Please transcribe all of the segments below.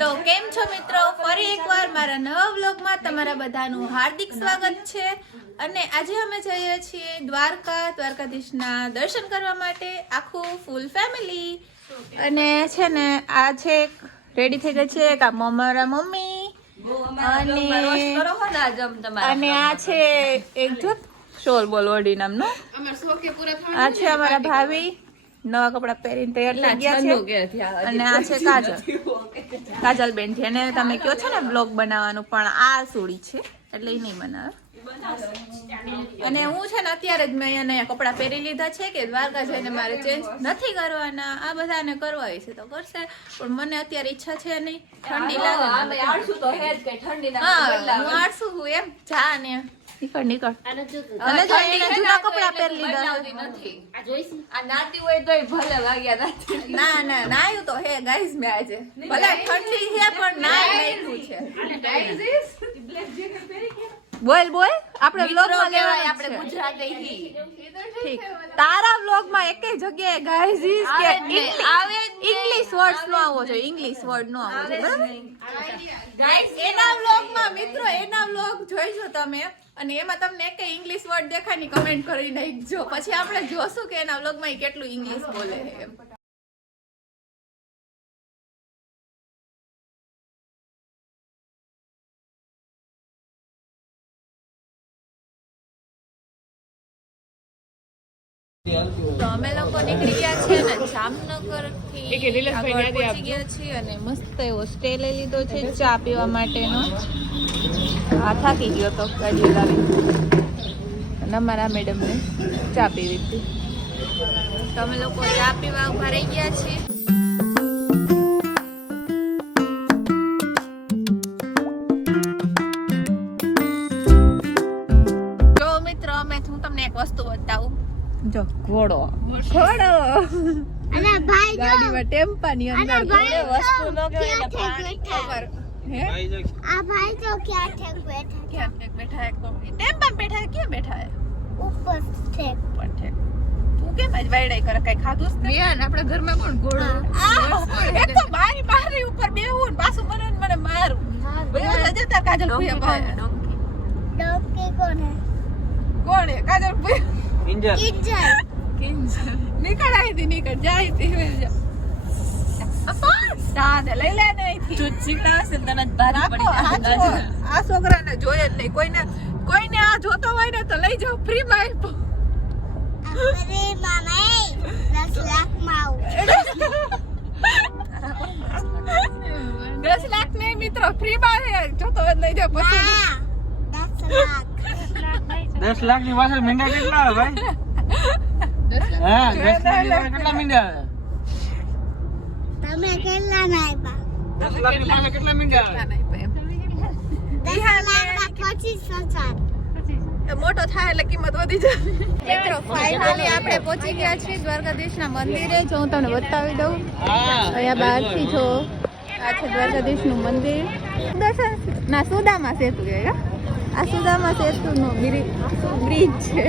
તો કેમ છો મિત્રો, ફરી એકવાર મારા નવા વ્લોગમાં તમારા બધાનું હાર્દિક સ્વાગત છે। અને આજે અમે જઈએ છીએ દ્વારકાધીશના દર્શન કરવા માટે, આખું ફૂલ ફેમિલી। અને છે ને આ છે રેડી થઈ ગઈ છે મારા મમ્મી, અને આ છે એક જો શોલ બોલ ઓડી નામનો, આ છે અમારા ભાભી નવા કપડા પહેરીને તૈયાર થઈ ગયા છે। અને આ છે કાજલ બેન છે, અને તમે કહો છો ને બ્લોગ બનાવવાનું, પણ આ સોડી છે એટલે એ નહીં બનાવે। અને હું છે ને અત્યારે જ મેં અહીંયા કપડા પહેરી લીધા છે કે દ્વારકા જઈને મારે ચેન્જ નથી કરવાના, આ બધાને કરવા છે તો કરશે, પણ મને અત્યારે ઈચ્છા છે નહીં, ઠંડી લાગે। હા હું આળસુ હું એમ જા ને નીકળ અને જો એના જૂના કપડા પહેરી લીધા આ નાતી હોય તોય ભલે વાગ્યા નથી। ના નાયું તો હે ગાઈઝ મેં આજે, ભલે ઠંડી છે પણ નાયું છે। બોલ આપણે વ્લોગ માં લેવાય, આપણે ગુજરાતી હી ઠીક। તારા વ્લોગ માં એકે જગ્યાએ ગાઈઝ કે આવે ઇંગ્લિશ વર્ડ્સ નો આવવો જોઈએ, ઇંગ્લિશ વર્ડ નો આવવો જોઈએ, બરાબર ગાઈઝ। એના વ્લોગ માં મિત્રો, એના વ્લોગ જોઈજો તમે, અને એમાં તમને એક ઇંગ્લિશ વર્ડ દેખાય ની કમેન્ટ કરી નાખજો, પછી આપણે જોશું કે એના વ્લોગ માં કેટલું ઇંગ્લિશ બોલે છે એમ। તો અમે લોકો નીકળી ગયા છીએ ને જામનગર થી આગળ પહોંચી ગયા છીએ, અને મસ્ત એવો સ્ટે લઈ લીધો છે ચા પીવા માટેનો। આ થાકી ગયો તો ગાડી લાવી, અને અમારા મેડમ ને ચા પીવી હતી, તો અમે લોકો ચા પીવા ઉભા રહી ગયા છીએ। જો મિત્રો, હું તમને એક વસ્તુ બતાવું, જો ઘોડો અને ભાઈ ગાડીમાં ટેમ્પાની અંદર વસ્તુ નો કહેવાય ખબર હે આ ભાઈ તો ક્યાં ઠેક બેઠા, ક્યાં બેઠા है, ટેમ્પા બેઠા है, ક્યાં બેઠા है ઉપર ઠેક પર ઠેક। તું કેમ આજ વાયડાઈ કરે, કઈ ખાધું છે બેન? આપણે ઘરમાં કોણ ઘોડો, એક તો બારી ઉપર બેહું પાછું મને મારું ભાઈ જતા કાજલ ભૂયા ભાઈ ડોકી કોણ હે કાજલ ભૂયા કિંજર નીકળ આઈથી નીકળ જાય થી સાને લઈ લે ને અહીંથી ચૂચીટા છે તને ભારી પડી જાય। આ છોકરાને જોઈએ જ નહીં, કોઈને આ જોતો હોય ને તો લઈ જાઓ, ફ્રી માં આપ્યો। અરે મામા 10 લાખ માં 10 લાખ નહીં મિત્રો, ફ્રી માં જોતો હોય લઈ જાઓ પછી। 10 લાખ ની પાછળ મીંડા કેટલા આવે ભાઈ? હા 10 લાખ ની કેટલા મીંડા આવે? તમે કેટલા ના આપ્યા? 10 લાખ ની પાછળ કેટલા મીંડા આવે? 10 લાખ 25,000 મોટો થાય એટલે કિંમત વધી જાય। મિત્રો ફાઇનલી આપણે પહોંચી ગયા છીએ દ્વારકાધીશના મંદિરે, જો હું તમને બતાવી દઉં, અહીંયા બહારથી જો આ છે દ્વારકાધીશનું મંદિર, સુદામા સેતુ છે, આ સુદામા સેતુનો બ્રિજ છે,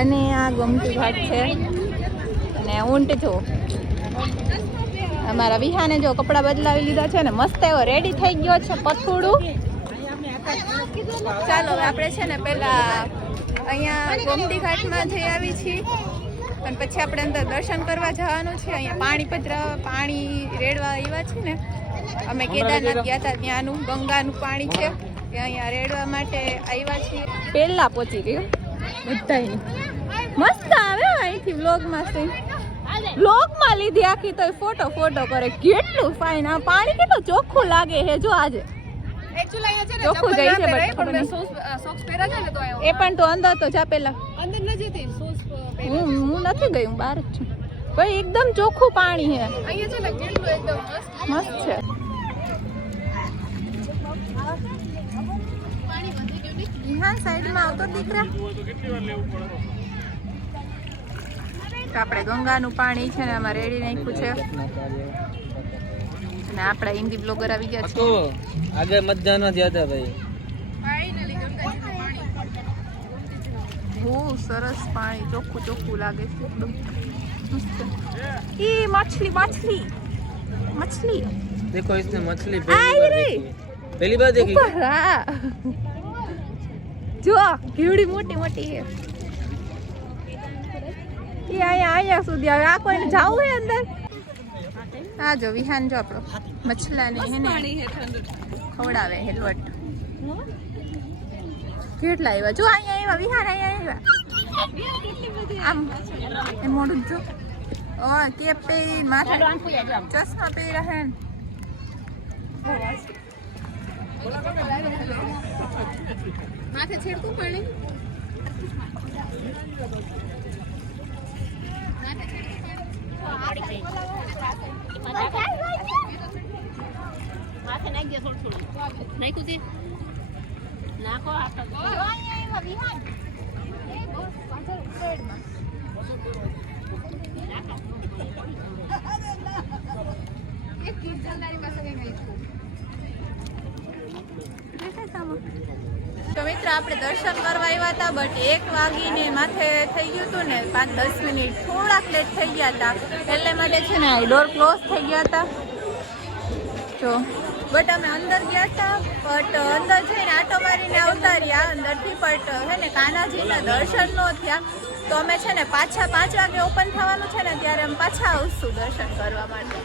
અને આ ગોમતી ઘાટ છે, અને ઊંટ જો અમારા વિહાને જો કપડા બદલાવી લીધા છે ને મસ્ત એવો રેડી થઈ ગયો છે પથુડું। ચાલો આપણે છે ને પેલા અહીંયા ગોમતી ઘાટમાં જઈ આવી છીએ, અને પછી આપણે અંદર દર્શન કરવા જવાનું છે। અહીંયા પાણી રેડવા આવ્યા છે ને, અમે કેદારનાથ ગયા હતા ત્યાંનું ગંગાનું પાણી છે, અહીંયા રેડવા માટે આવ્યા છીએ। પેલા પહોંચી ગયો બધાય મસ્ત આવે અહીંથી વ્લોગમાં લીધી આખી, તો ફોટો કરે, કેટલું ફાઇન, આ પાણી કેટલું ચોખ્ખું લાગે છે જો આજે ચોખ્ખું જાય છે, એ પણ તો અંદર તો જા પેલા હું નથી ગઈ, હું બહાર જ છું, પણ એકદમ ચોખ્ખું પાણી છે મસ્ત છે। સાઈડમાં આવતો દીકરા, આપણે ગંગાનું પાણી છે ને આમાં રેડી નાખ્યું છે, અને આપણા હિન્દી બ્લોગર આવી ગયા છે। આગે મત જાના જ્યાદા ભાઈ, ફાઇનલી ગંગાજીનું પાણી બહુ સરસ, પાણી ચોખ્ખું લાગે છે એકદમ મસ્ત। ઈ માછલી देखो इसने मछली आई पहली बार देखी ઉપર હા જો કેવડી મોટી મોટી છે એ અહીંયા સુધી આવે આ કોઈને જાવું હે અંદર આ જો વિહાન જો આપણો મછલાને હે ને ખવડાવે હેલવટ કેટલા આવ્યા જો અહીંયા આવ્યા વિહાન અહીંયા આવ્યા આમ એ મોઢું જો ઓ કેપ પહેરી માથે ચશ્મા પહેર્યા હે માથે છેડકું પડે માથે નાખી દે થોડું નાખ્યું છે નાખો તો મિત્ર આપણે દર્શન કરવા આવ્યા હતા બટ 1 વાગીને માથે થઈ ગયું હતું ને 5-10 મિનિટ થોડાક લેટ થઈ ગયા હતા એટલે માટે છે ને ડોર ક્લોઝ થઈ ગયા હતા જો બટ અમે અંદર ગયા હતા બટ અંદર જઈને આટો મારીને આવતા રહ્યા અંદરથી બટ હે ને કાનાજીના દર્શન ન થયા તો અમે છે ને પાછા 5 વાગે ઓપન થવાનું છે ને ત્યારે અમે પાછા આવશું દર્શન કરવા માટે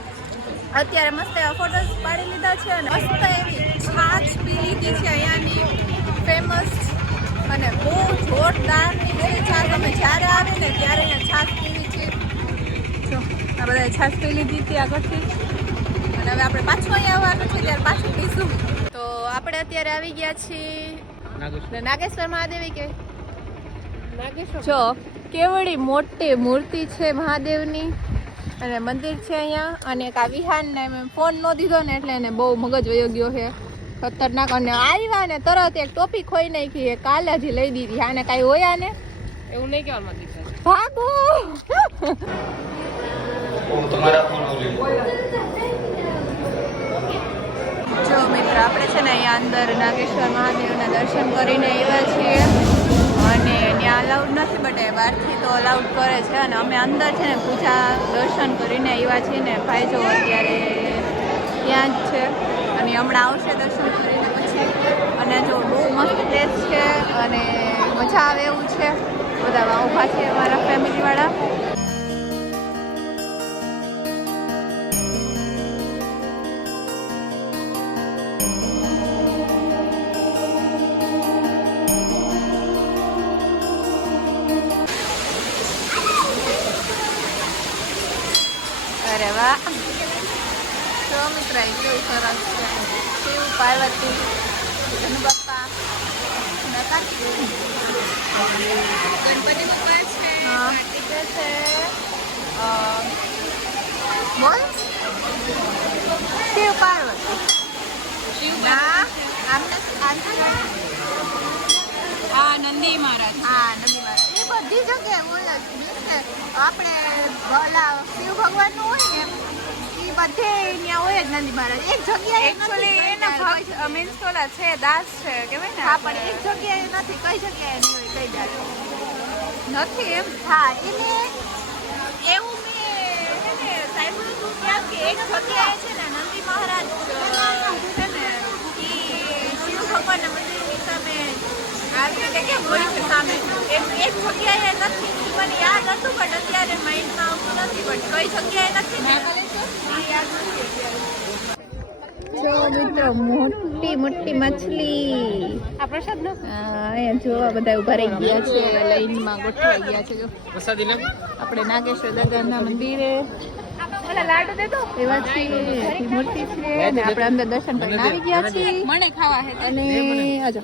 અત્યારે મસ્ત એવા ફોટોસ પાડી લીધા છે અને મસ્ત એવી છાશ પી લીધી છે અહીંયાની ફેમસ અને બહુ જોરદારની છે છાશ અમે જ્યારે આવે ને ત્યારે અહીંયા છાશ પીવી છે જો આ બધા છાશ પી લીધી હતી આગળથી અને હવે આપણે પાછું અહીંયા આવવાનું છે ત્યારે પાછું પીશું તો આપણે અત્યારે આવી ગયા છીએ નાગેશ્વર મહાદેવી કે જો કેવડી મોટી મૂર્તિ છે મહાદેવની અને મંદિર છે અહીંયા અને એક આ વિહાનને મેં ફોન ન દીધો ને એટલે એને બહુ મગજ વયો ગયો છે ખતરનાક અને આવ્યા ને તરત એક ટોપી ખોઈ નાખી એ કાલે જ લઈ દીધી આને કાંઈ હોય ને એવું નહીં કહેવાનું દીકરા ભાગો જો મિત્ર આપણે છે ને અહીંયા અંદર નાગેશ્વર મહાદેવના દર્શન કરીને આવ્યા છીએ અને ત્યાં અલાઉડ નથી બટ એ બહારથી તો અલાઉડ કરે છે અને અમે અંદર છે ને પૂજા દર્શન કરીને આવ્યા છીએ ને ભાઈ જો અત્યારે ત્યાં જ છે અને હમણાં આવશે દર્શન કરીને પછી અને જો બહુ મસ્ત પ્લેસ છે અને મજા આવે એવું છે બધા ઊભા છે અમારા ફેમિલીવાળા અરે વાહ તો મિત્ર કેવું સરસ છે શિવ પાર્વતી ધનુ બાપા ગણપતિ બાપા છે કાર્તિક છે બોલ શિવ પાર્વતી ના આમને આ નંદી મહારાજ હા નંદી મહારાજ એ બધી જગ્યાએ બોલે છે આપણે ભલા શિવ ભગવાનનું હોય ને એ બધે ત્યાં હોય જ નંદી મહારાજ એક જગ્યાએ એકચ્યુઅલી એના ભક્ત મીન્સ ઓલા છે દાસ છે કેવાય ને હા પણ એક જગ્યાએ નથી કઈ જગ્યાએ નહીં હોય કઈ જાય નથી એમ હા એને એવું મેં સાંભળ્યું હતું ત્યાં કે એક જગ્યાએ છે ને નંદી મહારાજ છે ને એ શિવ ભગવાનના મંદિરની સામે સામે એક જગ્યાએ નથી મને યાદ હતું બટ અત્યારે માઇન્ડમાં આવતું નથી બટ કઈ જગ્યાએ નથી ને યાદ નથી જો મિત્રો મોટી મોટી મછલી આ પ્રસાદ નો અહીંયા જોવા બધા ઉભા રહી ગયા છે લાઈનમાં ગોઠવાઈ ગયા છે જો પ્રસાદી ને આપણે નાગેશ્વર દાદાના મંદિરે ઓલા લાડુ દે તો એવા છે મૂર્તિ છે અને આપણે અંદર દર્શન કરીને આવી ગયા છીએ મને ખાવા હે અને આજો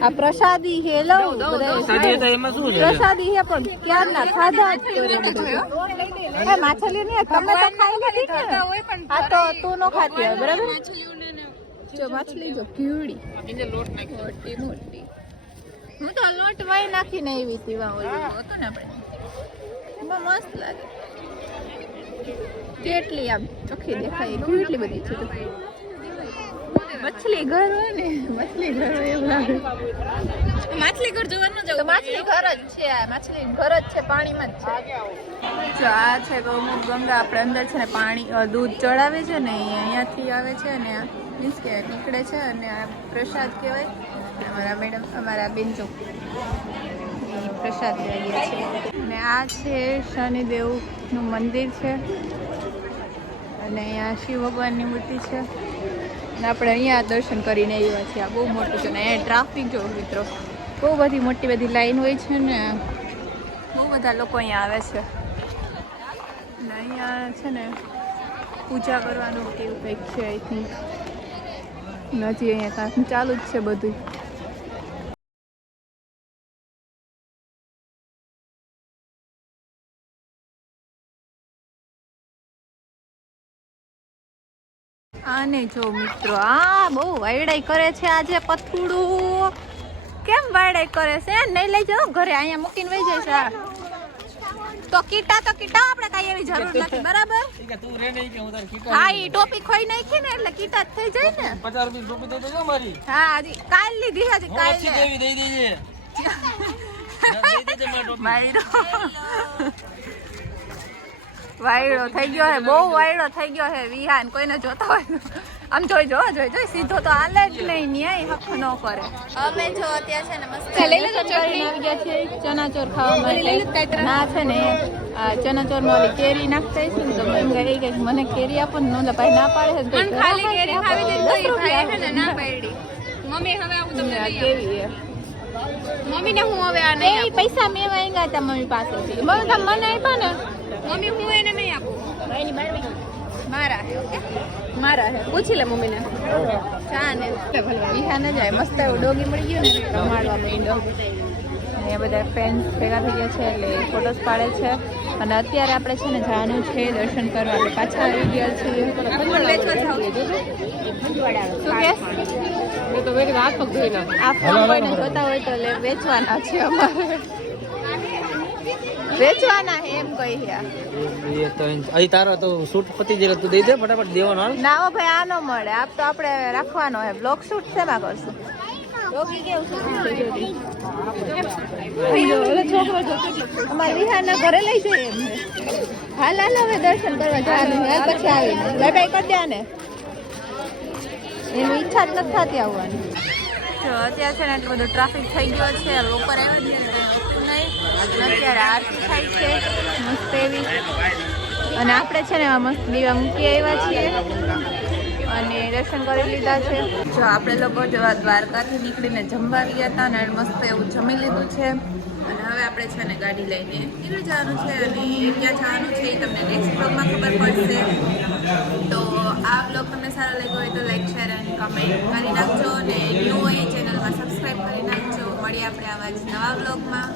આ પ્રસાદી હે લઉં પ્રસાદી તો એમાં શું છે પ્રસાદી હે પણ ક્યારના ખાધા એ માછલી ને તમે તો ખાઈ લીધી ને આ તો તું નો ખાતી હોય બરાબર જો માછલી જો કેવડી મોટી મોટી હું તો લોટ વાઈ નાખીને આવી હતી વા ઓલું હતું ને આપણે એમાં મસ્ત લાગે કેટલી આમ ચોખ્ખી દેખાય કેટલી બધી છે મછલી ઘર હોય ને મછલી ઘર હોય એવું લાગે માછલી ઘર જોવાનું તો માછલી ઘર જ છે, આ માછલી ઘર જ છે, પાણીમાં જ છે. જો આ છે ગૌમુખ ગંગા. આપણે અંદર છે ને પાણી દૂધ ચડાવે છે ને એ અહીંયાથી આવે છે ને મીન્સ કે નીકળે છે અને આ પ્રસાદ કહેવાય. અમારા મેડમ અમારા બેનચો પ્રસાદ લઈ ગયા છે. અને આ છે શનિદેવનું મંદિર છે અને અહીંયા શિવ ભગવાનની મૂર્તિ છે અને આપણે અહીંયા દર્શન કરીને આવ્યા છીએ. આ બહુ મોટું છે ને અહીંયા ટ્રાફિક જો મિત્રો, બહુ બધી મોટી લાઈન હોય છે ને બહુ બધા લોકો અહીંયા આવે છે. અને અહીંયા છે ને પૂજા કરવાનું કેવું કંઈક છે આઈ થિંક. નથી અહીંયા કાંઈ ચાલુ જ છે બધું. આને જો મિત્રો, આ બહુ વાયડાઈ કરે છે આજે પથુડું. કેમ વાયડાઈ કરે છે? નહીં લઈ જાઓ ઘરે, અહીંયા મૂકીને વહી જઈશ. તો કીટા આપણે કઈ એવી જરૂર નથી, બરાબર? તું રે નહીં કે હું તારી કીટા. હા, ઈ ટોપી ખોઈ નાખી ને એટલે કીટા જ થઈ જાય ને. 50 રૂપિયા ટોપી દઈ દેજો મારી. હા, હજી કાલ લીધી, હજી કાલ ઓછી દેવી દઈ દેજે. દઈ દેજે મારી ટોપી. વાયડો થઈ ગયો હે, બહુ વાયડો થઈ ગયો હે વિહાન. કોઈને જોતા હોય આમ જોઈ સીધો તો હાલે જ નહીં, ન્યાય હક ન કરે. અમે જો અત્યારે છે ને મસ્ત લઈ લેજો ચટણી આવી ગયા છે ચનાચોર ખાવા માટે. ના છે ને ચનાચોર માં ઓલી કેરી નાખતા છે ને તો એમ કહે કે મને કેરી આપો ને. નોંધા ભાઈ ના પાડે છે તો ખાલી કેરી ખાવી દે તો ભાઈ છે ને ના પાડી. મમ્મી હવે આવું તમને કેવી હે મમ્મી ને હું હવે આ નહીં પૈસા મેં માંગ્યા હતા મમ્મી પાસેથી. મને આપ્યા ને મમ્મી, હું એને નહીં આપું. મારા હે પૂછી લે મમ્મીને. ચાને ઈહા ન જાય. મસ્ત એવું ડોગી મળી ગયું ને રમાડવા માંડ્યો. અહીંયા બધા ફ્રેન્ડ્સ ભેગા થઈ ગયા છે એટલે ફોટોસ પાડે છે. અને અત્યારે આપણે છે ને જવાનું છે દર્શન કરવા. આપણે પાછા આવી ગયા છીએ. શું કે આ ફોન કોઈને જોતા હોય તો વેચવાના છે અમારે. વેચવાના હે એમ કહી રહ્યા. એ તો અહીં તારો તો શૂટ પતી જાય તું દઈ દે ફટાફટ દેવાનો. ના હો ભાઈ, આ ન મળે. આપ તો આપણે રાખવાનો હે. બ્લોક શૂટ શેમાં કરશું? અમારે વિહારના ઘરે લઈ જઈએ એમ. હાલ હવે દર્શન કરવા જવાનું. હાલ પછી આવીને બાય બાય કરી દે ને. એની ઈચ્છા જ નથી થતી આવવાની. જો અત્યારે છે ને એટલું બધું ટ્રાફિક થઈ ગયો છે. બપોર આવ્યો નહીં અત્યારે આરતી થાય છે મસ્ત એવી. અને આપણે છે ને મસ્ત દીવા મૂકી આવ્યા છીએ અને દર્શન કરી લીધા છે. જો આપણે લોકો જેવા દ્વારકાથી નીકળીને જમવા ગયા હતા અને મસ્ત એવું જમી લીધું છે. અને હવે આપણે છે ને ગાડી લઈને નીકળી જવાનું છે અને ક્યાં જવાનું છે એ તમને નેક્સ્ટ બ્લોગમાં ખબર પડશે. તો આ બ્લોગ તમને સારો લાગ્યો હોય તો લાઈક, શેર અને કમેન્ટ કરી નાખજો. અને ન્યૂ હોય ચેનલમાં સબસ્ક્રાઈબ કરી નાખજો. મળીએ આપણે આવા જ નવા બ્લોગમાં.